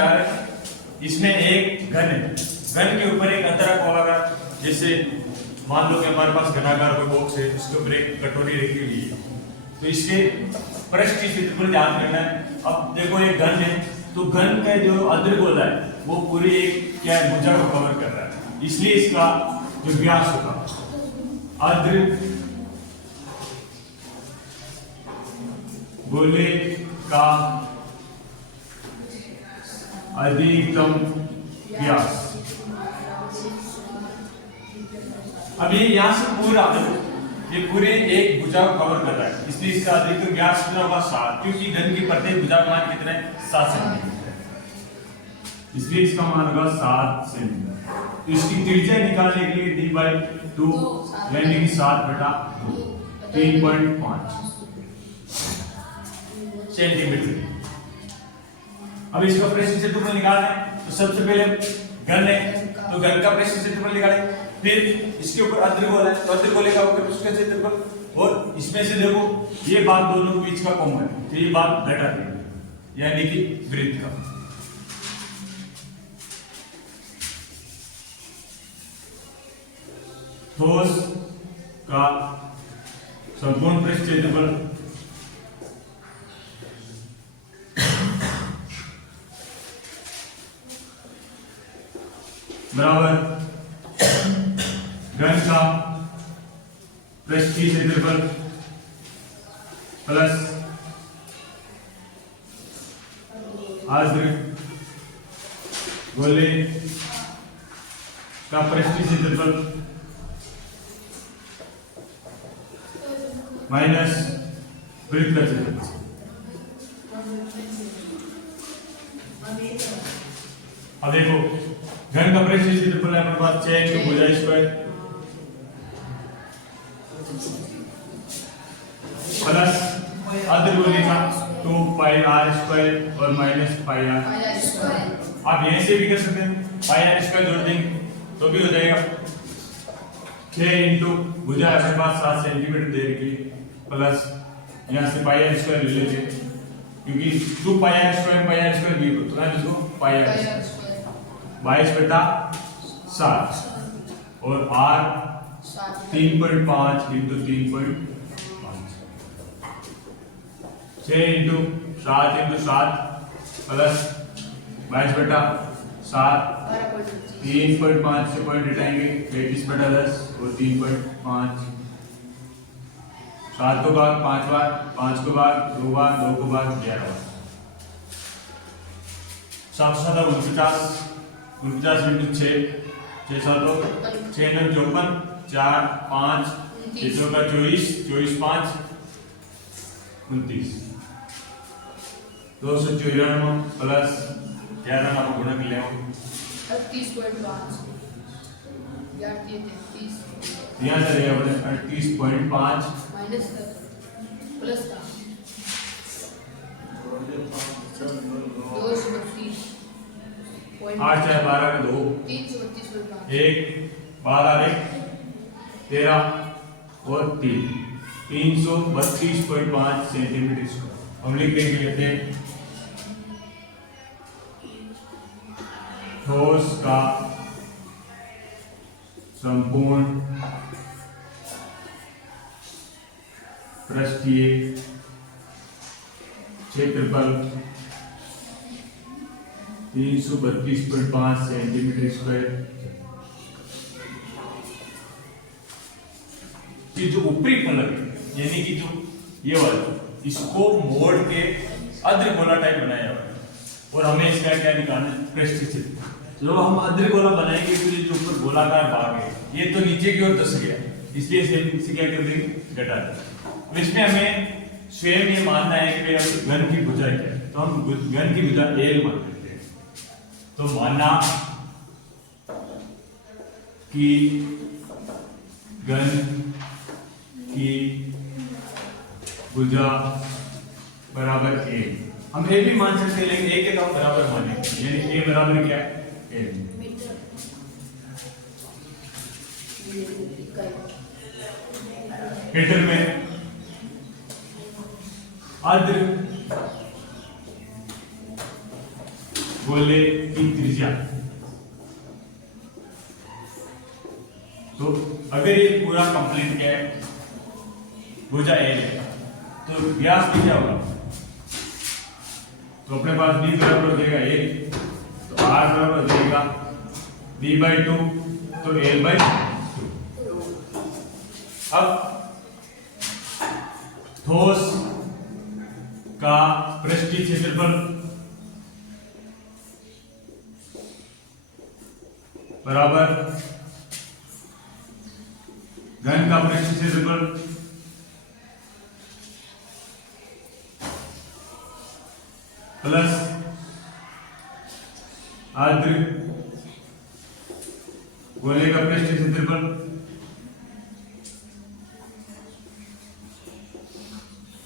चाह रहे हैं, इसमें एक घन है, घन के ऊपर एक अंतरा गोलाकार, जैसे मान लो कि हमारे पास घनाकार कोई बॉक्स है, उसके ऊपर एक कटोरी रखी हुई है, तो इसके पृष्ठ क्षेत्र पर ध्यान देना है। अब देखो एक घन है, तो घन का जो अर्धगोला है वो पूरी एक क्या है, भुजा को कवर कर रहा है, इसलिए इसका जो व्यास होगा अर्ध गोले का अधिकतम व्यास। अब ये यहां से पूरा ये पूरे एक भुजा को कवर कर रहा है, इसलिए इसका अधिकतम व्यास कितना होगा 7, क्योंकि घन की प्रत्येक भुजा का मान कितना है 7 सेंटीमीटर, इसलिए इसका मान होगा 7 सेंटीमीटर। तो इसकी त्रिज्या निकालने के लिए d/2 यानी कि 7/2 3.5 सेंटीमीटर। अब इसका पृष्ठ क्षेत्रफल निकालना है, तो सबसे पहले घन है तो घन का पृष्ठ क्षेत्रफल निकालें, फिर इसके ऊपर अर्धगोल है तो अर्धगोले का ऊपर पृष्ठ क्षेत्रफल, और इसमें से देखो ये भाग दोनों के बीच का कॉमन है, तो ये भाग घटा देंगे यानी कि वृत्त का। ठोस का संपूर्ण पृष्ठ क्षेत्रफल बराबर घन का पृष्ठीय क्षेत्रफल प्लस अर्धगोले का पृष्ठीय क्षेत्रफल माइनस वृत्त का क्षेत्रफल। अब देखो घन का पृष्ठीय क्षेत्रफल है अपने पास 6 into भुजा स्क्वायर प्लस अर्धगोले का 2πr² और माइनस πr। आप यहीं से भी कर सकते हैं, πr² जोड़ देंगे तो भी हो जाएगा 6 into भुजा अपने पास 7 सेंटीमीटर दे रखी प्लस यहाँ से πr² ले लेते क्योंकि 2πr² भी होता है, जिसको πr² 22/7 और r 3.5 into 3.5 6 into 7 into 7 plus 22/7 3.5 से पॉइंट हटाएंगे 33/10 और 3.5 7 को भाग 5 बार, 5 को भाग 2 बार, 2 को भाग 11 बार, 7 49 into 6 6 7 6 9 54 4 5 6 का 24 24 5 29 294 प्लस 11 का गुणा कर ले 38.5 यहाँ से रहेगा अपने 38.5 माइनस प्लस का 232 8 4 12 2 1 12 13 और 3 332.5 सेंटीमीटर स्क्वायर। हम लिख लेते हैं ठोस का संपूर्ण पृष्ठीय क्षेत्रफल 332.5 सेंटीमीटर स्क्वायर। कि जो ऊपरी फलक है यानी कि जो ये वाला इसको मोड़ के अर्धगोला टाइप बनाया हुआ है, और हमें इसका क्या निकालना है पृष्ठीय क्षेत्रफल। जब हम अर्धगोला बनाएंगे तो ये जो ऊपर गोलाकार भाग है ये तो नीचे की ओर धंस गया, इसलिए इसे क्या कर देंगे घटा देंगे। इसमें हमें स्वयं ये मानना है कि घन की भुजा क्या है, तो हम घन की भुजा L मान लेते हैं। तो माना कि घन की भुजा बराबर A, हम A भी मान सकते हैं लेकिन A के तो बराबर माने, यानी A बराबर क्या है A। मीटर में अर्ध गोले की त्रिज्या। तो अगर ये पूरा कंप्लीट है भुजा ए है तो व्यास भी क्या होगा, तो अपने पास b बराबर हो जाएगा a, तो r बराबर हो जाएगा b/2, तो l/2। अब ठोस का पृष्ठीय क्षेत्रफल बराबर घन का पृष्ठीय क्षेत्रफल प्लस आर्द्र गोले का पृष्ठीय क्षेत्रफल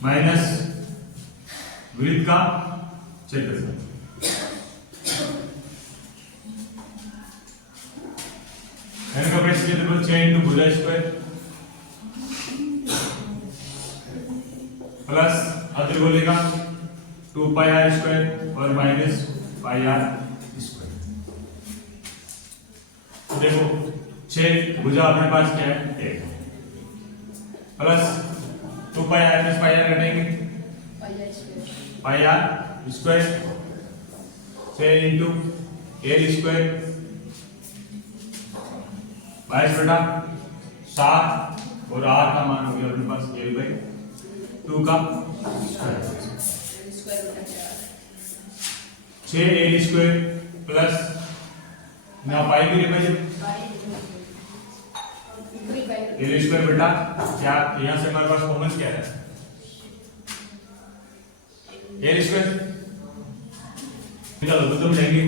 माइनस वृत्त का क्षेत्रफल। घन का पृष्ठीय क्षेत्रफल 6 × भुजा स्क्वायर प्लस आर्द्र गोले का 2πr स्क्वायर और माइनस πr स्क्वायर। तो देखो 6 भुजा अपने पास क्या है 1 प्लस 2πr में πr घटेंगे πr square 6 × l square 22/7 और r का मान हो गया अपने पास l/2 का स्क्वायर। 6l स्क्वायर प्लस ना पाई भी रिवाइज l स्क्वायर बेटा क्या, यहां से हमारे पास कॉमन क्या है l स्क्वायर निकालो तो तुम लेंगे,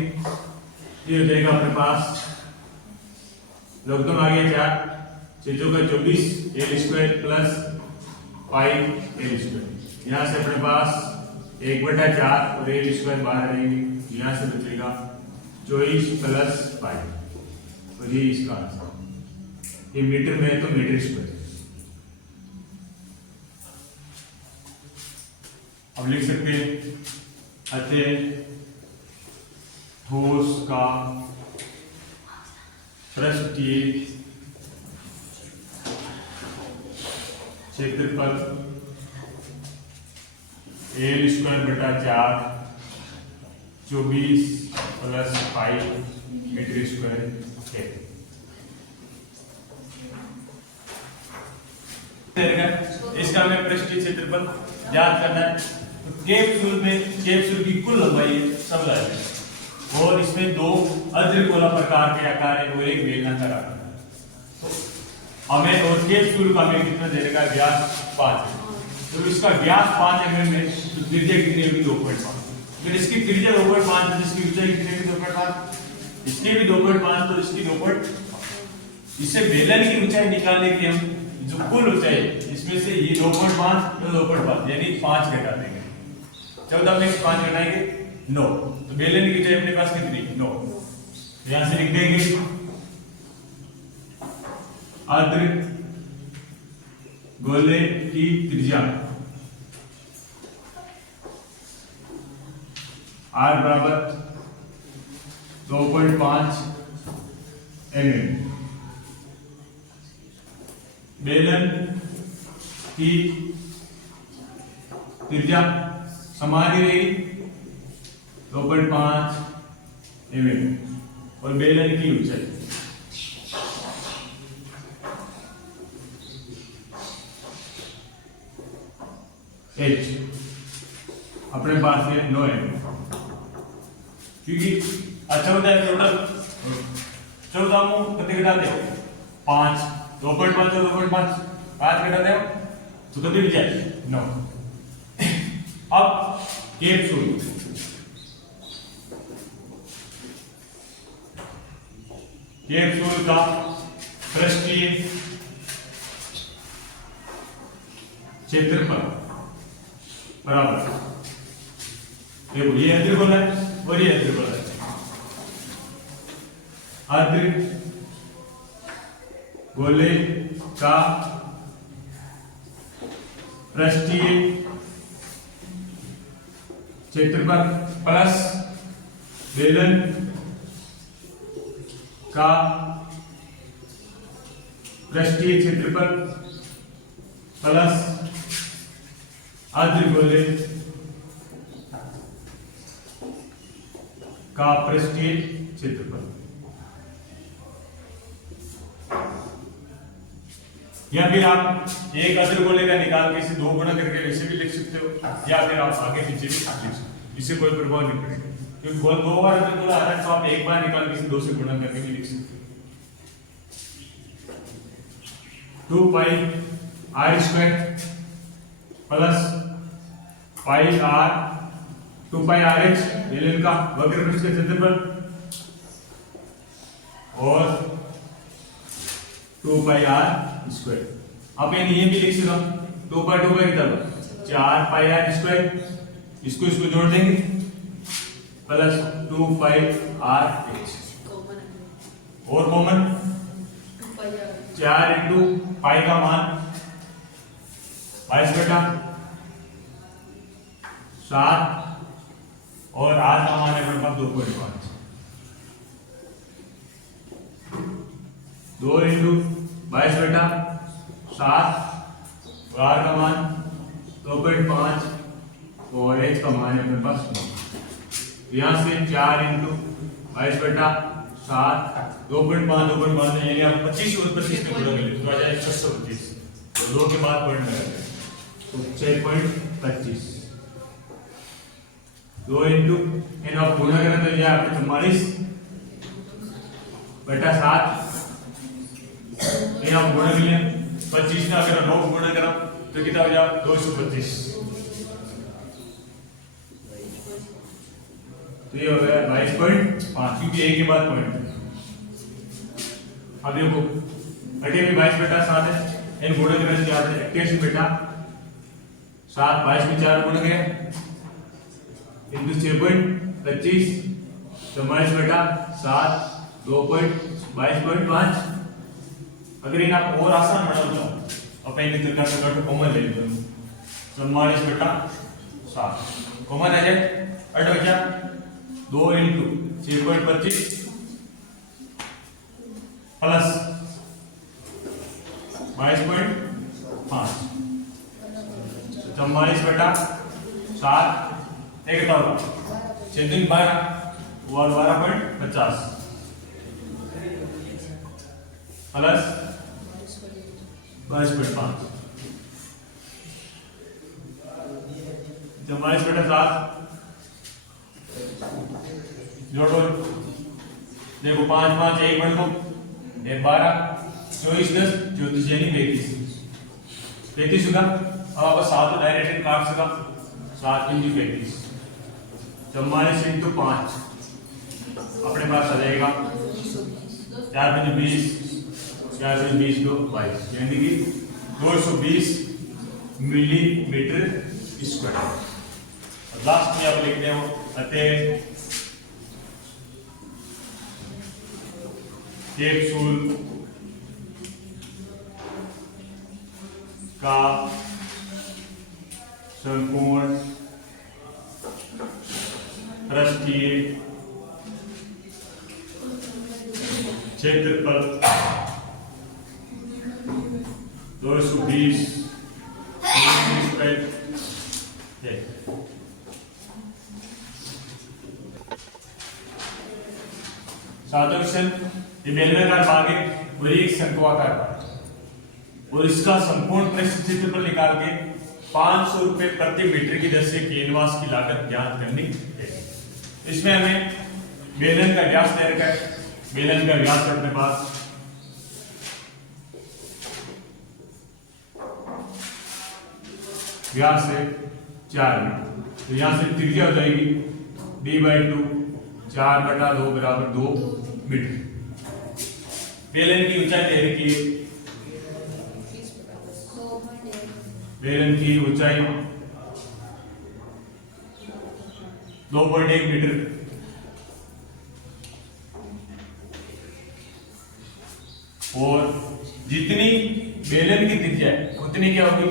ये हो जाएगा अपने पास लघुत्तम आ गया 4 6 का 24 l square plus 5l square. यहां से अपने पास 1/4 और l स्क्वायर बाहर रहेंगे, यहां से बचेगा 24 प्लस 5 और ये इसका आंसर। ये मीटर में है तो मीटर स्क्वायर। अब लिख सकते हैं अतः ठोस का पृष्ठीय क्षेत्रफल l स्क्वायर बटा 4 24 प्लस 5 मीटर स्क्वायर है। इसका हमें पृष्ठीय क्षेत्रफल ज्ञात करना है। तो कैप्सूल की कुल लंबाई है सब लाए और इसमें 2 अर्धगोला प्रकार के आकार है और एक बेलनाकार आकार है। तो हमें और कैप्सूल का हमें कितना दे देगा, व्यास 5 है। तो इसका व्यास 5 mm में तो त्रिज्या कितनी होगी 2.5। फिर इसकी त्रिज्या 2.5 है, इसकी ऊंचाई कितनी होगी 2.5, इसकी भी 2.5 तो इसकी 2.5। इससे बेलन की ऊंचाई निकालने के लिए हम जो कुल ऊंचाई इसमें से ये 2.5 तो 2.5 यानी 5 घटा देंगे। 14 में 5 घटाएंगे 9, तो बेलन की ऊंचाई अपने पास कितनी 9। यहां से लिख देंगे आर्द्र गोले की त्रिज्या r बराबर 2.5 mm। बेलन की त्रिज्या समान ही रहेगी 2.5 mm और बेलन की ऊंचाई h अपने पास है 9 mm, क्योंकि अच्छा होता है टोटल 14 में कितने घटाते हो 5, 2.5 तो 2.5 5 घटाते हो तो कितने बच जाए 9। अब कैप्सूल का पृष्ठीय क्षेत्रफल बराबर, देखो ये अर्धगोल है और ये अर्धगोल है। अर्धगोले का पृष्ठीय क्षेत्रफल प्लस बेलन का पृष्ठीय क्षेत्रफल प्लस अर्धगोले का पृष्ठीय क्षेत्रफल, या फिर आप एक अर्धगोले का निकाल के इसे 2 गुना करके वैसे भी लिख सकते हो, या फिर आप आगे पीछे भी लिख सकते हो, इससे कोई प्रभाव नहीं पड़ेगा, क्योंकि गोल 2 बार अर्धगोला आ रहा है तो आप एक बार निकाल के इसे 2 से गुणा करके भी लिख सकते हो। 2 pi r square plus pi r 2 pi r H बेलन का वक्र पृष्ठ का क्षेत्रफल और 2 पाई आर स्क्वायर। आप ये भी लिख सकते हो 2 पाई 2 पाई कितना 4 पाई आर स्क्वायर, इसको जोड़ देंगे प्लस 2 पाई आर एच और कॉमन 4 इंटू पाई का मान 22 बटा 7 और आर का मान है अपने पास 2.5, 2 इंटू 22 बटा 7 और आर का मान 2.5 और एच का मान है अपने पास 9। यहाँ से 4 इंटू 22 बटा 7 2.5 यानी आप 25 और 25 में गुणा करें तो आ जाए 625, तो 2 के बाद पॉइंट लगाएंगे तो 6.25, 2 इंटू इन आप गुणा करें तो यह आपको 44 बटा 7, ये आप गुणा कर लिया 25 में अगर 9 गुणा करा तो कितना हो जाए 225, तो ये हो गया 22.5 क्योंकि एक के बाद पॉइंट है। अब देखो अटे में 22 बटा 7 है, इन गुणा करने से क्या है 81 बटा 7 22 में 4 गुणा किया इंटू 6.25 22 बटा 7 2.22.5। अगर इन आप और आसान बनाओ तो अपन इनके तरह से कट कॉमन ले लो 44 बटा 7 कॉमन आ जाए 8 बचा 2 इंटू 6.25 प्लस 22.5 44 बटा 7 एक होगा 6 दिन 12 और 12.50 प्लस 22.5 44 बटा 7 जोड़ो देखो 5 5 1 बन को 12 24 10 34 यानी 35 होगा। अब आप 7 डायरेक्ट काट सका 7 इंटू 35 44 इंटू 5 अपने पास आ जाएगा 4 पंजे 20 4 पंजे 20 2 22 यानी कि 220 मिलीमीटर स्क्वायर। लास्ट में आप लिखते हो अतः कैप्सूल का संपूर्ण पृष्ठीय क्षेत्रफल 220 मिलीमीटर है। सातों क्वेश्चन ये बेलनाकार भाग है और एक शंक्वाकार भाग और इसका संपूर्ण पृष्ठ क्षेत्रफल निकाल के 500 रुपए प्रति मीटर की दर से कैनवास की लागत ज्ञात करनी है। इसमें हमें बेलन का व्यास दे रखा है, बेलन का व्यास अपने पास व्यास है 4 मीटर, तो यहां से त्रिज्या हो जाएगी d/2 4/2 बराबर 2 मीटर। बेलन की ऊंचाई दे रखी है, बेलन की ऊंचाई 2.1 मीटर और जितनी बेलन की त्रिज्या है उतनी क्या होगी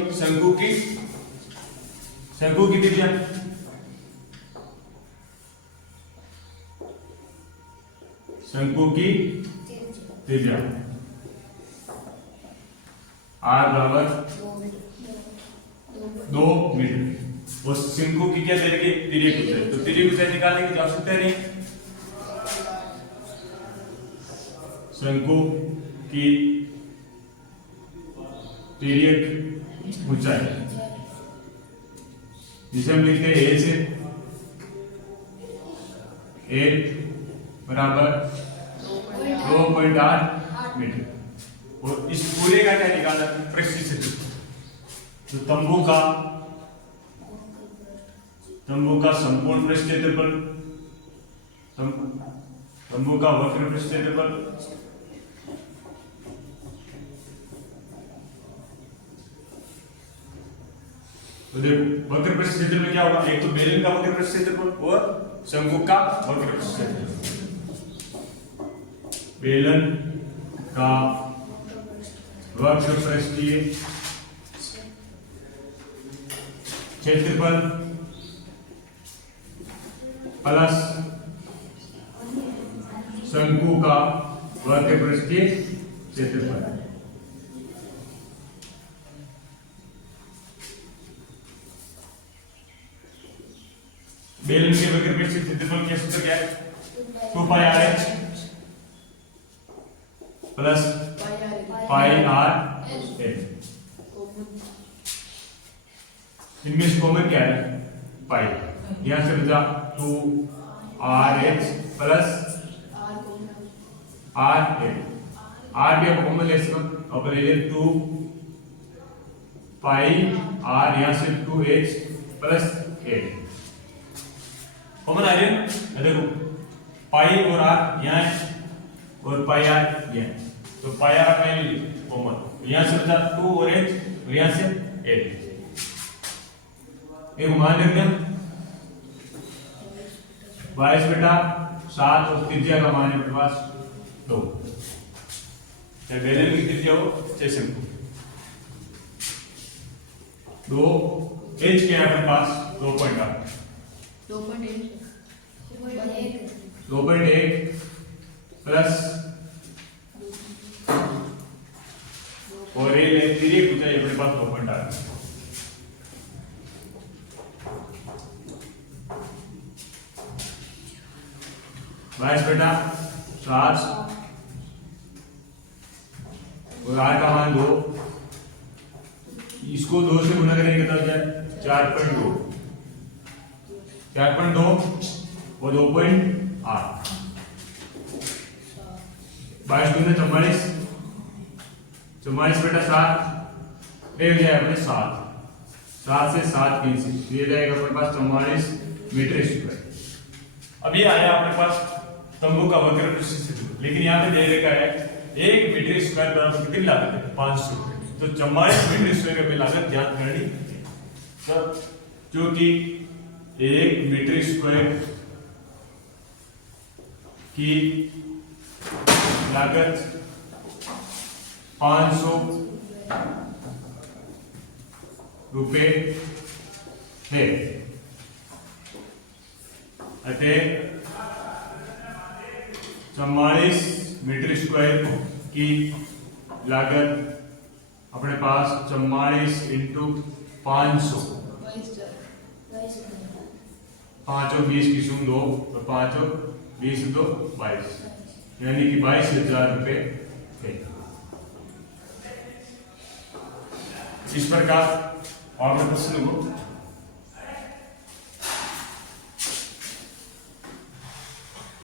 शंकु की त्रिज्या शंकु की त्रिज्या r बराबर 2 मीटर। और शंकु की क्या दे रही है? तिर्यक ऊंचाई। तो तिर्यक ऊंचाई निकालने की आवश्यकता नहीं। शंकु की तिर्यक ऊंचाई जिसे हम लिखते हैं a से a बराबर 2.8 मीटर। और इस पूरे का क्या निकालना? पृष्ठीय क्षेत्रफल। तो तंबू का संपूर्ण पृष्ठीय क्षेत्रफल, तंबू का वक्र पृष्ठीय क्षेत्रफल तो देखो वक्र पृष्ठीय क्षेत्रफल में क्या होगा? एक तो बेलन का वक्र पृष्ठीय क्षेत्रफल और शंकु का वक्र पृष्ठीय क्षेत्रफल। बेलन का वक्र पृष्ठीय क्षेत्रफल प्लस शंकु का वक्र पृष्ठीय क्षेत्रफल। बेलन के वक्र पृष्ठीय क्षेत्रफल का सूत्र क्या है? 2 पाई r h plus pi r h। इनमें से कॉमन क्या है? पाई। यहां से बचा 2 r h plus r h। r भी आप कॉमन ले सकते हो। अब ले लें 2 पाई r, यहां से 2h प्लस h कॉमन आ गया। देखो पाई और r यहाँ है और पाई r यहाँ है। तो पाई r का कॉमन, यहाँ से बचा 2 और h और यहाँ से h। एक मान रखना 22 बेटा 7 और त्रिज्या का मान है मेरे पास 2। चाहे बेलन की त्रिज्या हो चाहे शंकु। 2 h क्या है अपने पास? 2.8 प्लस और ये ले तिर्यक ऊंचाई अपने पास 2.8। बाईस बेटा 7 और r का मान 2। इसको 2 से गुना करेंगे कितना हो जाए? 4.2 और 2.8। 22 दूनी 44, 44 बेटा 7 ले जाए अपने 7 से 7 कैंसिल, ये जाएगा अपने पास 44 मीटर स्क्वायर। अब ये आया अपने पास तंबू का वक्र पृष्ठीय क्षेत्रफल। लेकिन यहाँ पे दे रखा है 1 मीटर स्क्वायर बराबर कितनी लागत है? 500 रुपए। तो 44 मीटर स्क्वायर की लागत ज्ञात करनी है, जो कि 1 मीटर स्क्वायर की लागत 500 रुपए है। अतः 44 मीटर स्क्वायर की लागत अपने पास 44 इंटू 500, 5 और 20 की सुन 2 तो 5 और 20 2 22, यानी कि 22,000 रुपए है। इस प्रकार और प्रश्न को